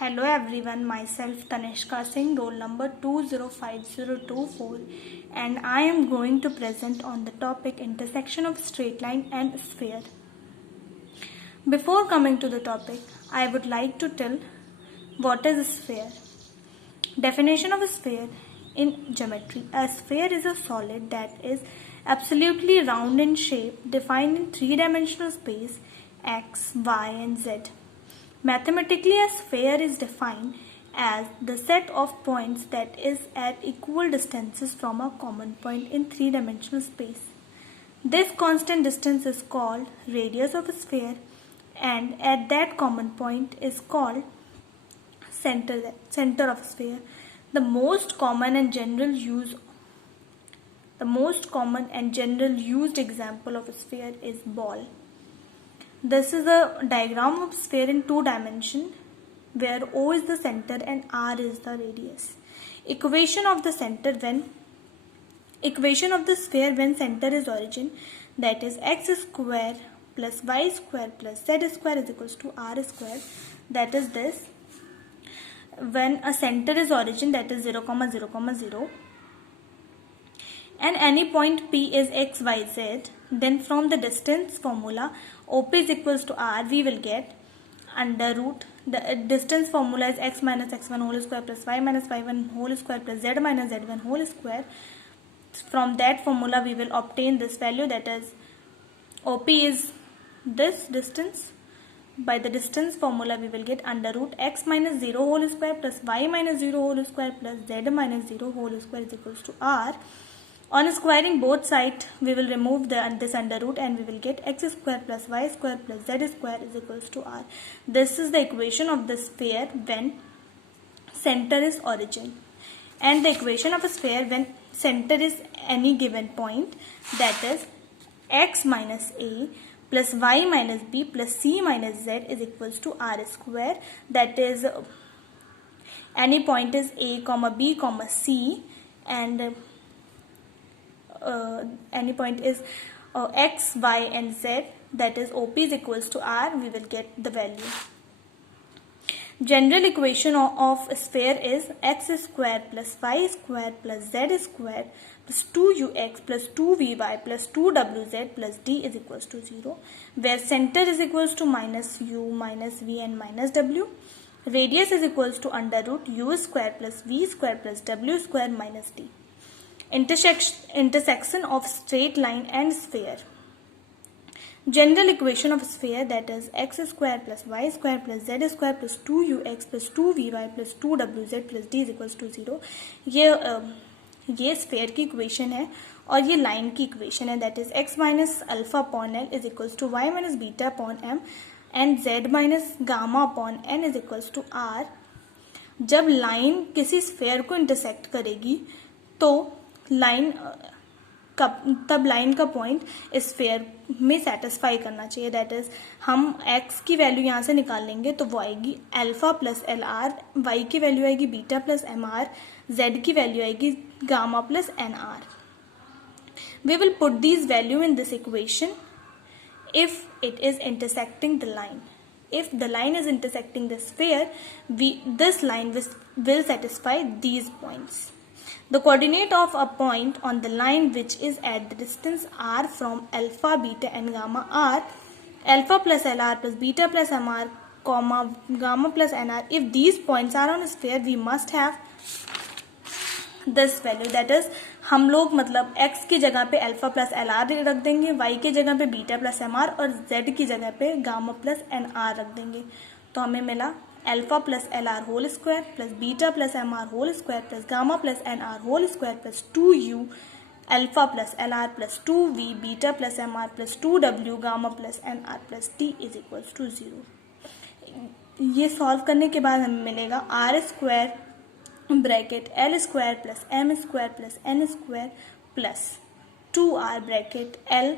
Hello everyone, myself Tanishka Singh, roll number 205024, and I am going to present on the topic intersection of straight line and sphere. Before coming to the topic, I would like to tell what is a sphere. Definition of a sphere in geometry. A sphere is a solid that is absolutely round in shape, defined in three-dimensional space x, y and z. Mathematically, a sphere is defined as the set of points that is at equal distances from a common point in three-dimensional space. This constant distance is called radius of a sphere, and at that common point is called center of a sphere. The most common and general used example of a sphere is ball. This is a diagram of sphere in two dimensions where O is the center and R is the radius. Equation of the sphere when center is origin, that is x square plus y square plus z square is equals to r square. That is this. When a center is origin, that is 0, 0, 0, and any point P is x, y, z, then from the distance formula OP is equals to r, we will get under root, the distance formula is x minus x1 whole square plus y minus y1 whole square plus z minus z1 whole square. From that formula we will obtain this value, that is OP is this distance. By the distance formula we will get under root x minus 0 whole square plus y minus 0 whole square plus z minus 0 whole square is equals to r. On squaring both sides, we will remove this under root and we will get x square plus y square plus z square is equals to r. This is the equation of the sphere when center is origin. And the equation of a sphere when center is any given point, that is x minus a plus y minus b plus c minus z is equals to r square. That is any point is a comma b comma c, and any point is x, y and z, that is OP is equals to r, we will get the value. General equation of a sphere is x square plus y square plus z square plus 2ux plus 2vy plus 2wz plus d is equals to 0, where center is equals to minus u minus v and minus w. Radius is equals to under root u square plus v square plus w square minus d. Intersection of straight line and sphere. General equation of sphere, that is x square plus y square plus z square plus 2ux plus 2vy plus 2wz plus d is equals to 0. ये sphere की equation है और ये line की equation है, that is x minus alpha upon L is equals to y minus beta upon M and z minus gamma upon N is equals to r. जब line किसी sphere को intersect करेगी तो तब लाइन का point इस sphere में satisfy करना चाहिए, दैट इज हम x की वैल्यू यहाँ से निकाल लेंगे तो वो आएगी alpha plus L R, y की वैल्यू आएगी beta plus M R, z की वैल्यू आएगी gamma plus N R. We will put these value in this equation if it is intersecting the line. If the line is intersecting the sphere, this line will satisfy these points. The coordinate of a point on the line which is at the distance r from alpha, beta and gamma are alpha plus lr plus beta plus mr, comma gamma plus nr. If these points are on a sphere, we must have this value, that is हम लोग मतलब x की जगह पे alpha plus L are रख देंगे, y की जगह पे बीटा प्लस एम आर और z की जगह पे गामा प्लस एन आर रख देंगे. तो हमें मिला alpha plus L R whole square plus beta plus M R whole square plus gamma plus N R whole square plus 2u alpha plus L R plus 2v beta plus M R plus 2w gamma plus N R plus T is equals to 0. ये solve करने के बाद हमें मिलेगा R square bracket L square plus M square plus N square plus 2r bracket L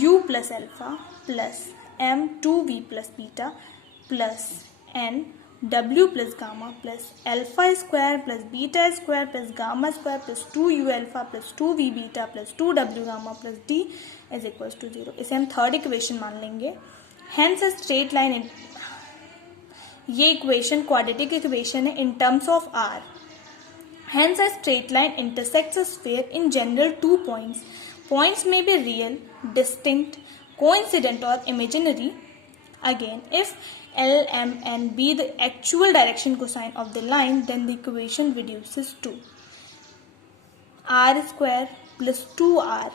U plus alpha plus M 2v plus beta plus N w plus gamma plus alpha square plus beta square plus gamma square plus 2u alpha plus 2v beta plus 2w gamma plus d is equals to 0. इसे हम third equation मान लेंगे. Hence a straight line ये equation quadratic equation है in terms of r. Hence a straight line intersects a sphere in general 2 points. Points may be real, distinct, coincident or imaginary. Again, if L, M and be the actual direction cosine of the line, then the equation reduces to r square plus 2r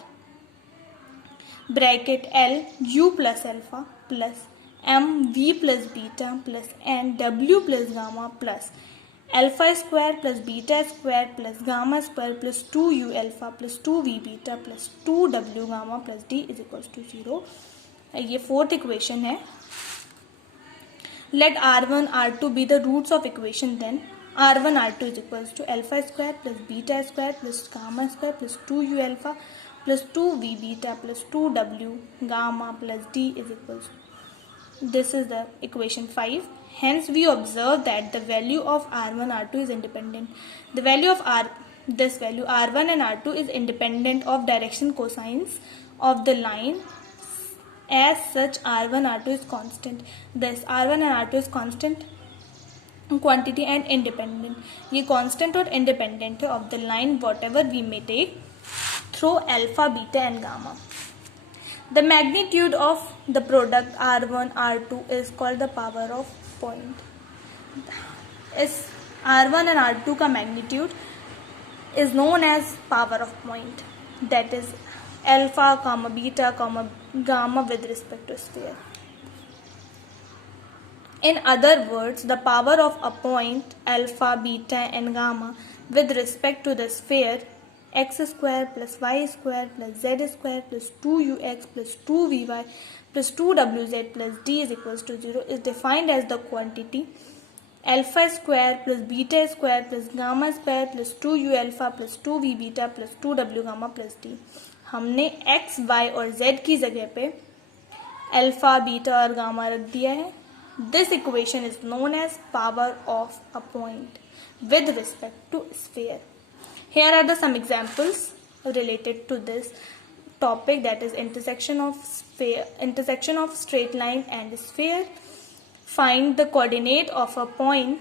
bracket L u plus alpha plus m v plus beta plus n w plus gamma plus alpha square plus beta square plus gamma square plus 2u alpha plus 2v beta plus 2w gamma plus d is equals to 0. ये fourth equation है. Let r1 r2 be the roots of equation, then r1 r2 is equals to alpha square plus beta square plus gamma square plus 2u alpha plus 2v beta plus 2w gamma plus d is equals to. This is the equation 5. Hence we observe that the value of r1 r2 is independent. The value of this value r1 and r2 is independent of direction cosines of the line. As such, r1 r2 is constant. Thus r1 and r2 is constant quantity and independent. ये constant और independent है of the line whatever we may take through alpha, beta and gamma. The magnitude of the product r1 r2 is called the power of point. इस r1 and r2 का magnitude is known as power of point. That is alpha, comma beta, comma gamma with respect to sphere. In other words, the power of a point alpha, beta and gamma with respect to the sphere x square plus y square plus z square plus 2ux plus 2vy plus 2wz plus d is equals to 0 is defined as the quantity alpha square plus beta square plus gamma square plus 2u alpha plus 2v beta plus 2w gamma plus d. हमने x, y और z की जगह पे alpha, beta और gamma रख दिया है. This equation is known as power of a point with respect to sphere. Here are the some examples related to this topic, that is intersection of straight line and sphere. Find the coordinate of a point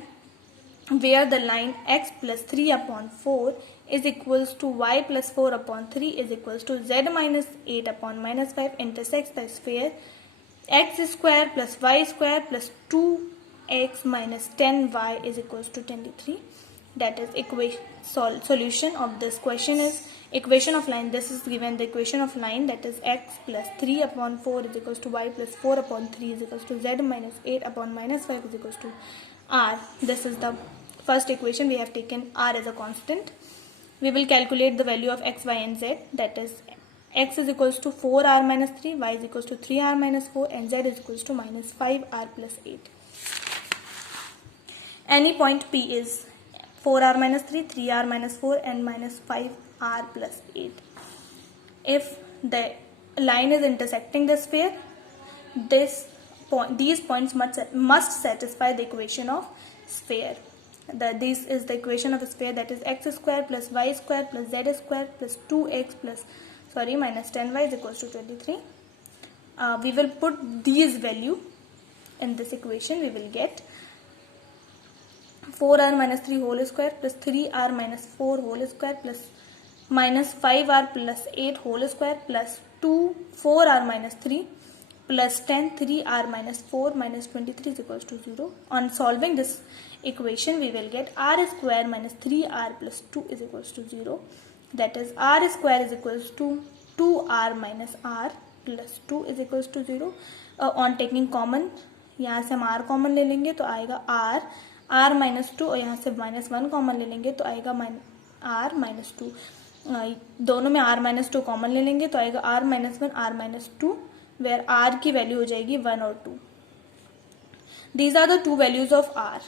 where the line x plus 3 upon 4 is equals to y plus 4 upon 3 is equals to z minus 8 upon minus 5 intersects the sphere x square plus y square plus 2x minus 10y is equals to 23. That is solution of this question is equation of line. This is given the equation of line, that is x plus 3 upon 4 is equals to y plus 4 upon 3 is equals to z minus 8 upon minus 5 is equals to r. This is the first equation. We have taken r as a constant. We will calculate the value of x, y and z. That is x is equals to 4r minus 3, y is equals to 3r minus 4 and z is equals to minus 5r plus 8. Any point P is 4r minus 3, 3r minus 4 and minus 5r plus 8. If the line is intersecting the sphere, these points must satisfy the equation of sphere. This is the equation of a sphere, that is x square plus y square plus z square plus 2x plus minus 10y is equals to 23. We will put these value in this equation. We will get 4r minus 3 whole square plus 3r minus 4 whole square plus minus 5r plus 8 whole square plus 4r minus 3 plus 10 3r minus 4 minus 23 is equals to 0. On solving this equation, we will get r square minus 3r plus 2 is equals to 0. That is r square is equals to 2r minus r plus 2 is equals to 0. On taking common, यहाँ से हम r common ले लेंगे तो आएगा r minus 2 और यहाँ से माइनस 1 कॉमन ले लेंगे तो आएगा r माइनस 2. दोनों में r माइनस 2 कॉमन ले लेंगे तो आएगा r minus 1 r minus 2, where r की वैल्यू हो जाएगी 1 और 2. These are the two values of r.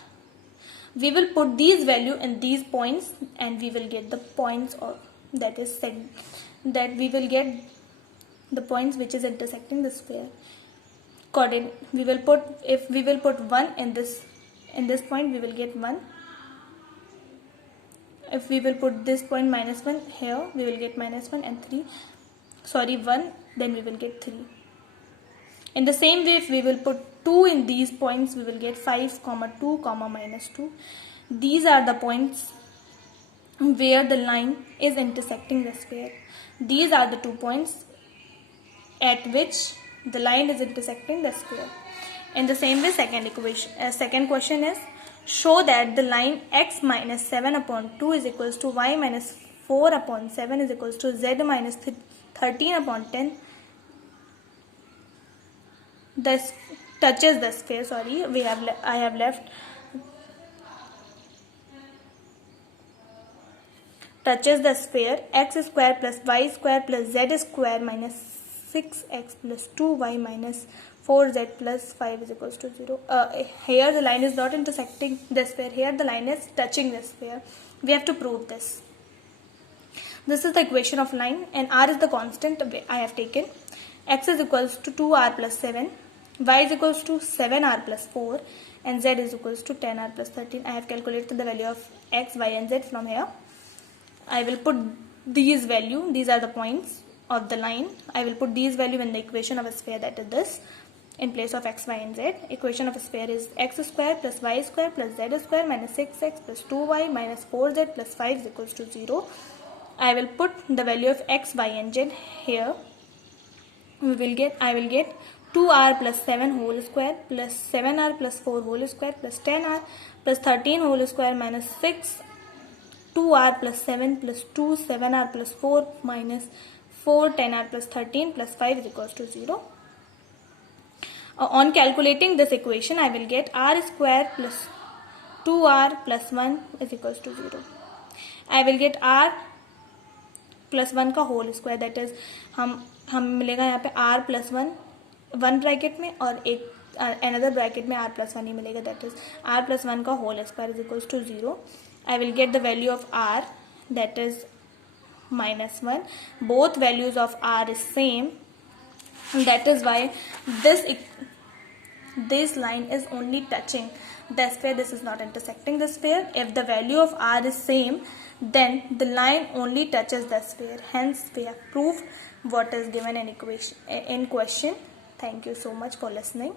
We will put these value in these points and we will get the points of that we will get the points which is intersecting the sphere. Coordinate we will put, if we will put 1 in this point, we will get 1. If we will put this point minus 1 here, we will get minus 1 and 1, then we will get 3. In the same way, if we will put 2 in these points, we will get 5, 2, minus 2. These are the points where the line is intersecting the sphere. These are the 2 points at which the line is intersecting the sphere. In the same way, second question is, show that the line x minus 7 upon 2 is equals to y minus 4 upon 7 is equals to z minus 13 upon 10 this touches the sphere. Sorry, I have left touches the sphere. X square plus y square plus z square minus 6x plus 2y minus 4z plus 5 is equals to 0. Here the line is not intersecting the sphere. Here the line is touching the sphere. We have to prove this. This is the equation of line, and r is the constant I have taken. X is equals to 2r plus 7, y is equals to 7r plus 4, and z is equals to 10r plus 13. I have calculated the value of x, y and z from here. I will put these value, these are the points of the line. I will put these value in the equation of a sphere, that is this, in place of x, y and z. Equation of a sphere is x square plus y square plus z square minus 6x plus 2y minus 4z plus 5 is equals to 0. I will put the value of x, y and z here. I will get 2r plus 7 whole square plus 7r plus 4 whole square plus 10r plus 13 whole square minus 6 2r plus 7 plus 2 7r plus 4 minus 4 10r plus 13 plus 5 is equals to 0. On calculating this equation, I will get r square plus 2r plus 1 is equals to 0. I will get r plus 1 का whole square, that is हम मिलेगा यहाँ पे r plus 1 bracket में और एक another bracket में r plus 1 ही मिलेगा, दैट इज r प्लस 1 का whole square is equals to 0. I will get the value of r, that is minus 1. Both values of r is same, that is why this line is only touching the sphere. This is not intersecting the sphere. If the value of r is same, then the line only touches the sphere. Hence we have proved what is given in question. Thank you so much for listening.